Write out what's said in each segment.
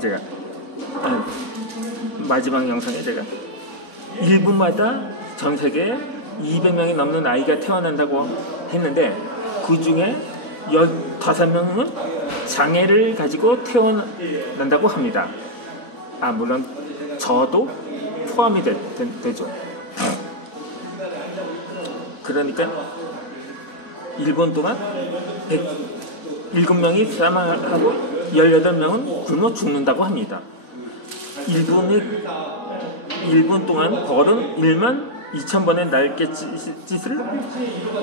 제가 마지막 영상에 제가 1분마다 전 세계에 200명이 넘는 아이가 태어난다고 했는데 그 중에 15명은 장애를 가지고 태어난다고 합니다. 물론 저도 포함이 되죠. 그러니까 1분 동안 107명이 사망하고 18명은 굶어 죽는다고 합니다. 1분 동안 벌은 12,000번의 날갯짓을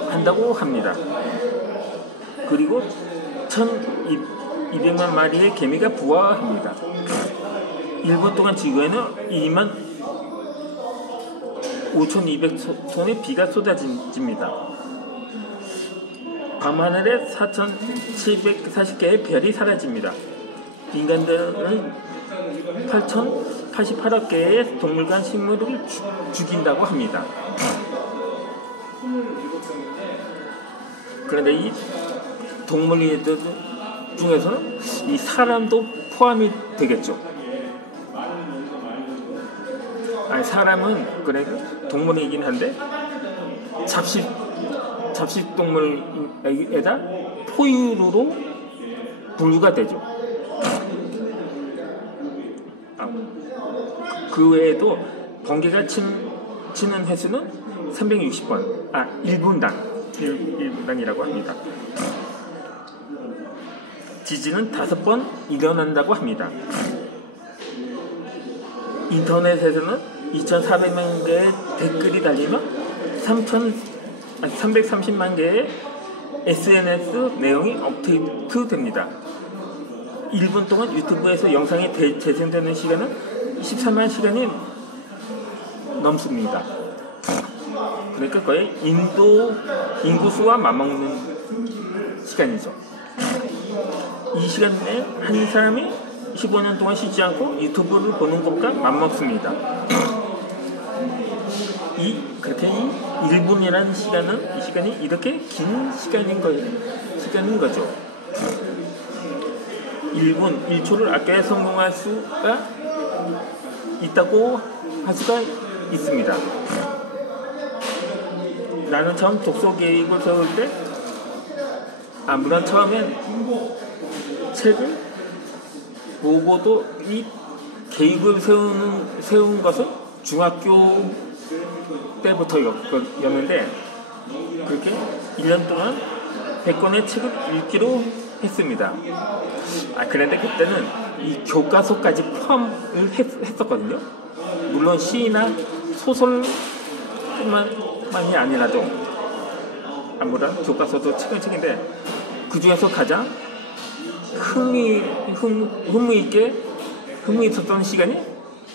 한다고 합니다. 그리고 1,200만 마리의 개미가 부화합니다. 1분 동안 지구에는 25,200톤의 비가 쏟아집니다. 밤하늘에 4,740개의 별이 사라집니다. 인간들은 8,088억 개의 동물과 식물을 죽인다고 합니다. 그런데 이 동물들 중에서는 이 사람도 포함이 되겠죠. 사람은 그래 동물이긴 한데 잡식동물에다 포유류로 분류가 되죠. 그 외에도 번개가 치는 횟수는 360번, 1분당이라고 합니다. 지진은 5번 일어난다고 합니다. 인터넷에서는 2,400만 개의 댓글이 달리며 330만 개의 SNS 내용이 업데이트 됩니다. 1분 동안 유튜브에서 영상이 재생되는 시간은 14만 시간이 넘습니다. 그러니까 거의 인구수와 맞먹는 시간이죠. 이 시간 내에 한 사람이 15년 동안 쉬지 않고 유튜브를 보는 것과 맞먹습니다. 그렇게 1분이라는 시간이 이렇게 긴 시간인 거죠. 1분, 1초를 아껴야 성공할 수가 있다고 할 수가 있습니다. 나는 처음 독서 계획을 세울 때 물론 처음엔 책을 보고도 이 계획을 세운 것은 중학교 때부터였는데 그렇게 1년 동안 100권의 책을 읽기로 했습니다. 그런데 그때는 이 교과서까지 포함을 했었거든요. 물론 시나 소설만이 아니라도 물론 교과서도 책인데 그 중에서 가장 흥미 있었던 시간이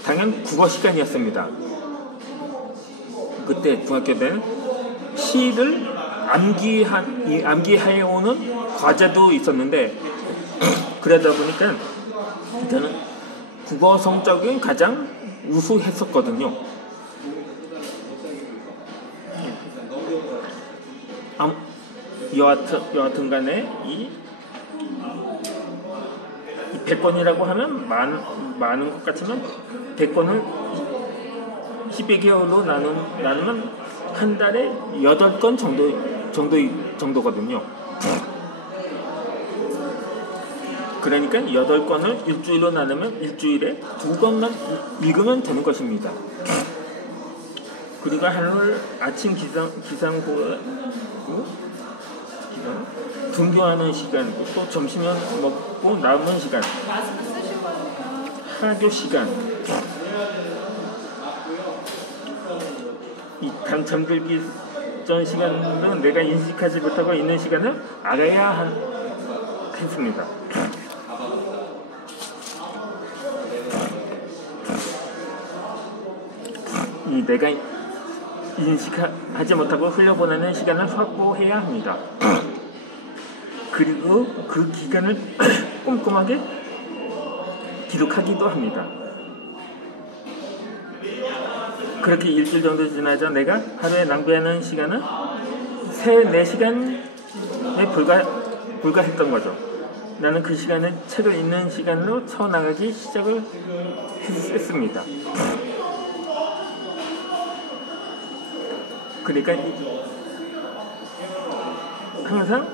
당연 국어 시간이었습니다. 그때 중학교 때는 시를 암기해오는 과제도 있었는데 그러다 보니까 저는 국어 성적이 가장 우수했었거든요. 여하튼 간에 이 100권이라고 하면 많은 것 같지만 100권을 10의 개월로 나누면 한 달에 8권 정도거든요. 그러니까 8권을 일주일로 나누면 일주일에 2권만 읽으면 되는 것입니다. 그리고 하루를 아침 기상고 등교하는 시간, 또 점심을 먹고 남은 시간, 학교 시간, 이 잠들기 전 시간은 내가 인식하지 못하고 있는 시간을 알아야 했습니다. 내가 인식하지 못하고 흘려보내는 시간을 확보해야 합니다. 그리고 그 기간을 꼼꼼하게 기록하기도 합니다. 그렇게 일주일 정도 지나자 내가 하루에 낭비하는 시간은 3-4시간에 불과했던 거죠. 나는 그 시간을 책을 읽는 시간으로 쳐나가기 시작을 했습니다. 그러니까 항상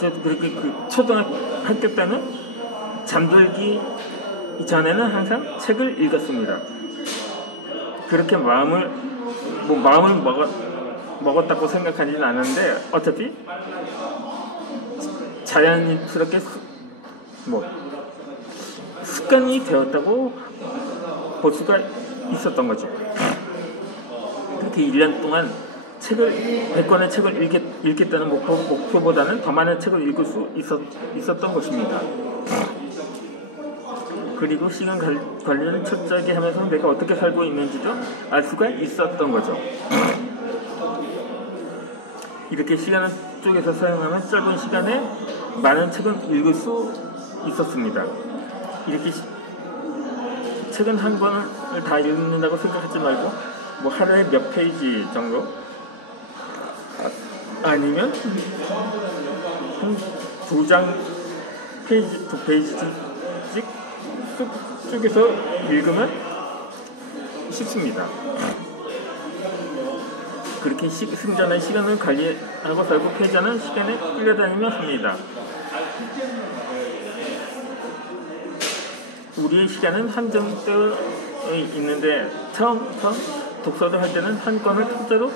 그렇게 그 초등학교 때는 잠들기 전에는 항상 책을 읽었습니다. 그렇게 마음을 먹었다고 생각하지는 않았는데 어차피 자연스럽게 습관이 되었다고 볼 수가 있었던 거죠. 그렇게 1년 동안 책을 100권의 책을 읽겠다는 목표보다는 더 많은 책을 읽을 수 있었던 것입니다. 그리고 시간 관리를 철저하게 하면서 내가 어떻게 살고 있는지도 알 수가 있었던 거죠. 이렇게 시간을 쪼개서 사용하면 짧은 시간에 많은 책을 읽을 수 있었습니다. 이렇게 책은 한 권을 다 읽는다고 생각하지 말고 하루에 몇 페이지 정도 아니면 한 두 페이지씩 쑥 쪼개서 읽으면 쉽습니다. 그렇게 승자는 시간을 관리하고 살고 패자는 시간에 끌려다니며 삽니다. 우리의 시간은 한정되어 있는데 처음부터 독서를 할 때는 한 권을 통째로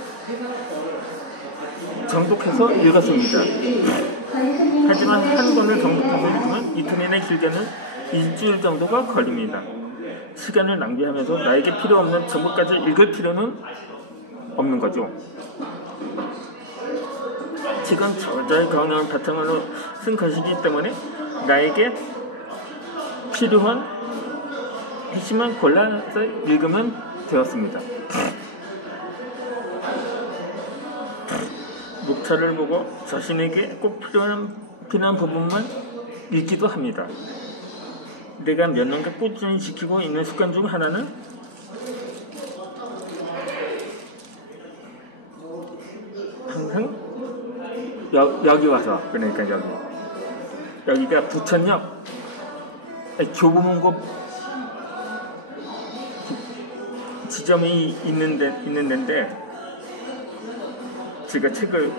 정독해서 읽었습니다. 하지만 한 권을 정독해서 읽으면 이틀이나 길게는 일주일 정도가 걸립니다. 시간을 낭비하면서 나에게 필요 없는 전부까지 읽을 필요는 없는 거죠. 책은 저자의 경험을 바탕으로 쓴 것이기 때문에 나에게 필요한 핵심만 골라서 읽으면 되었습니다. 목차를 보고 자신에게 꼭 필요한 부분만 읽기도 합니다. 내가 몇 년간 꾸준히 지키고 있는 습관 중 하나는 항상 여기 와서, 그러니까 여기가 부천역 교보문고 지점이 있는 데인데 제가 책을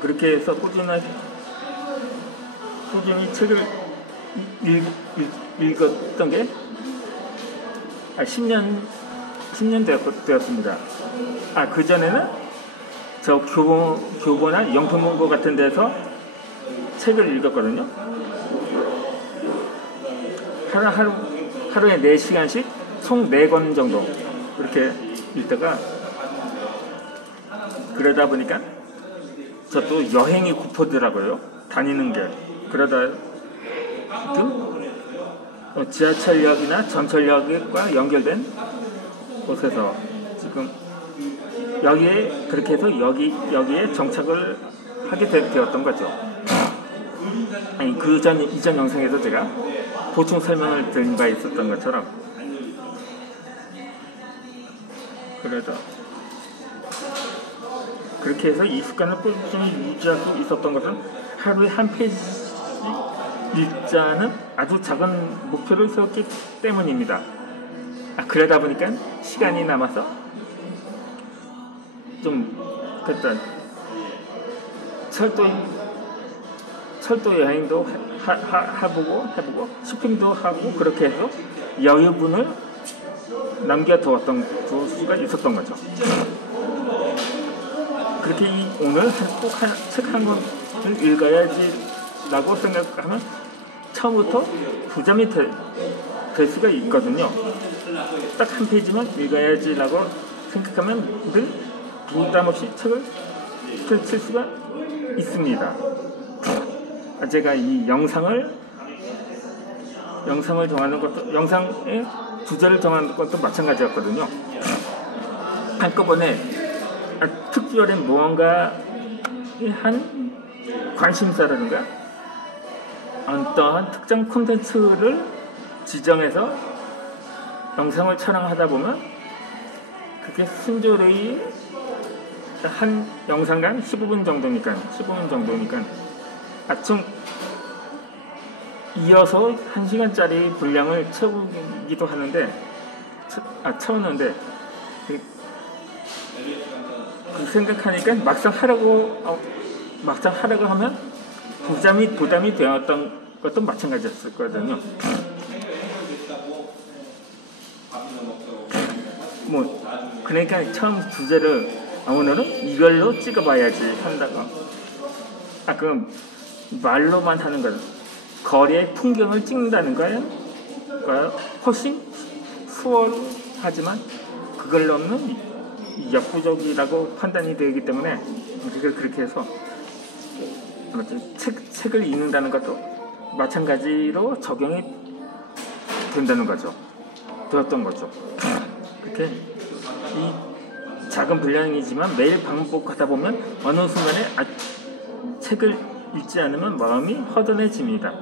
그렇게 해서 꾸준히 책을 읽었던 게 10년 되었습니다. 그 전에는 저 교보나 영통문고 같은 데서 책을 읽었거든요. 하루에 4시간씩 총 4권 정도 그렇게 읽다가 그러다 보니까 저도 여행이 고프더라고요. 다니는 게. 그러다 지금 지하철역이나 전철역과 연결된 곳에서 지금 여기에 그렇게 해서 여기에 정착을 하게 되었던 거죠. 이전 영상에서 제가 보충 설명을 드린 바 있었던 것처럼 그래서 그렇게 해서 이 습관을 꾸준히 유지할 수 있었던 것은 하루에 한 페이지씩 읽자는 아주 작은 목표를 세웠기 때문입니다. 그러다 보니까 시간이 남아서 좀 철도 여행도 해보고 쇼핑도 하고 그렇게 해서 여유분을 남겨두었던 수가 있었던 거죠. 그렇게 오늘 꼭 책 한 권을 읽어야지라고 생각하면 처음부터 부담이 될 수가 있거든요. 딱 한 페이지만 읽어야지라고 생각하면 늘 부담 없이 책을 펼칠 수가 있습니다. 제가 이 영상을 정하는 것도, 영상의 주제를 정하는 것도 마찬가지였거든요. 한꺼번에 특별한 무언가에 한 관심사라든가 어떠한 특정 콘텐츠를 지정해서 영상을 촬영하다 보면 그게 순조로이 한 영상당 15분 정도니까 아청 이어서 1시간짜리 분량을 채우기도 하는데 채웠는데 그 생각하니까 막상 하라고 하면 부담이 되었던 것도 마찬가지였거든요. 그러니까 처음 주제를 오늘은 이걸로 찍어봐야지 한다고. 그럼 말로만 하는 거, 거리의 풍경을 찍는다는 거예요. 훨씬 수월하지만 그걸로는 역부족이라고 판단이 되기 때문에 그렇게 해서 책을 읽는다는 것도 마찬가지로 적용이 된다는 거죠. 되었던 거죠. 그렇게 이 작은 분량이지만 매일 반복하다 보면 어느 순간에 책을 읽지 않으면 마음이 허전해집니다.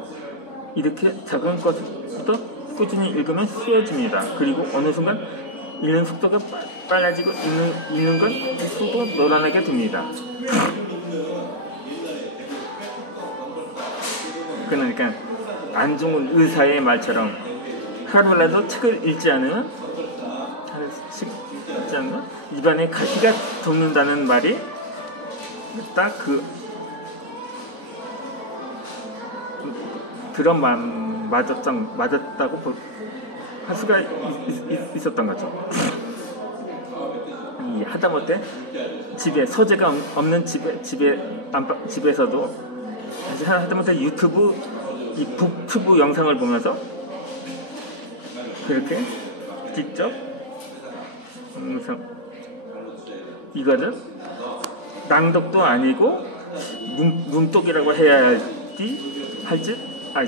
이렇게 작은 것부터 꾸준히 읽으면 쉬워집니다. 그리고 어느 순간 읽는 속도가 빨라지고 읽는 건 수도 늘어나게 됩니다. 그러니까 안중근 의사의 말처럼 하루라도 책을 읽지 않으면 입안에 가시가 돋는다는 말이 딱 그런 맞았다고 할 수가 있었던 거죠. 하다못해 집에 서재가 없는 집에서도 하다못해 유튜브 북튜브 영상을 보면서 그렇게 직접 이거는 낭독도 아니고 문독이라고 해야 할지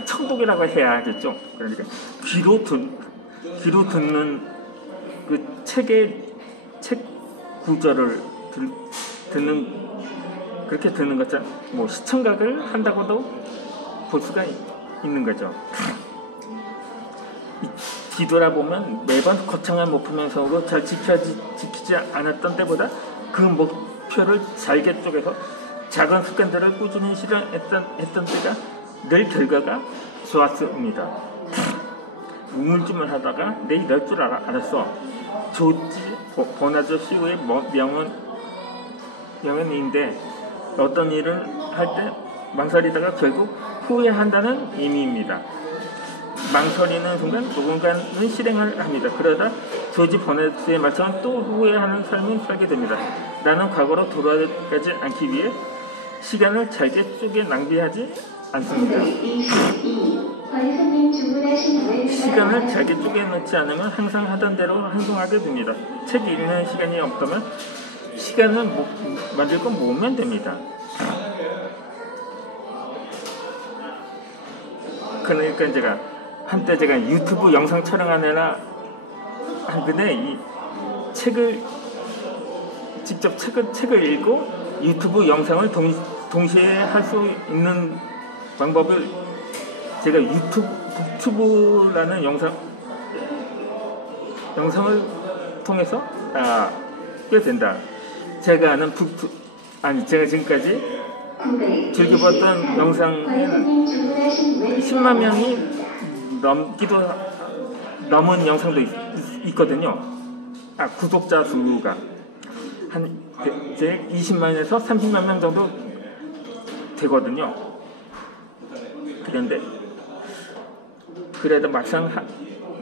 청독이라고 해야 하겠죠. 그러니까 귀로 듣는 그 책 구절을 그렇게 듣는 것처럼 시청각을 한다고도 볼 수가 있는 거죠. 뒤돌아보면 매번 거창한 목표명성으로 잘 지키지 않았던 때보다 그 목표를 잘게 쪼개서 작은 습관들을 꾸준히 실현했던 때가 늘 결과가 좋았습니다. 우물쭈물 하다가 내 이럴 줄 알았어. 조지 버나드 시우의 명언인데 어떤 일을 할 때 망설이다가 결국 후회한다는 의미입니다. 망설이는 순간 누군가는 실행을 합니다. 그러다 조지 버나드의 말처럼 또 후회하는 삶을 살게 됩니다. 나는 과거로 돌아가지 않기 위해 시간을 잘게 쪼개 낭비하지 않습니다. 시간을 잘게 쪼개놓지 않으면 항상 하던 대로 행동하게 됩니다. 책 읽는 시간이 없다면 시간을 만들 건 모으면 됩니다. 그러니까 한때 제가 유튜브 영상 촬영하느라 근데 이 직접 책을 읽고 유튜브 영상을 동시에 할 수 있는 방법을 제가 북튜브라는 영상을 통해서 꽤 된다. 제가 아는 제가 지금까지 즐겨봤던 영상은 10만 명이 넘은 영상도 있거든요. 구독자 수가 한 20만에서 30만 명 정도 되거든요. 그래도 막상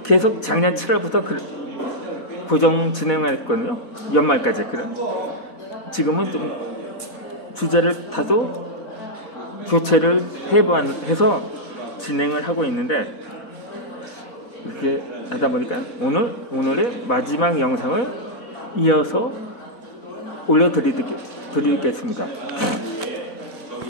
계속 작년 7월부터 고정 진행했거든요. 연말까지. 지금은 좀 주제를 다소 교체를 해서 진행을 하고 있는데 이렇게 하다 보니까 오늘의 마지막 영상을 이어서 올려드리겠습니다.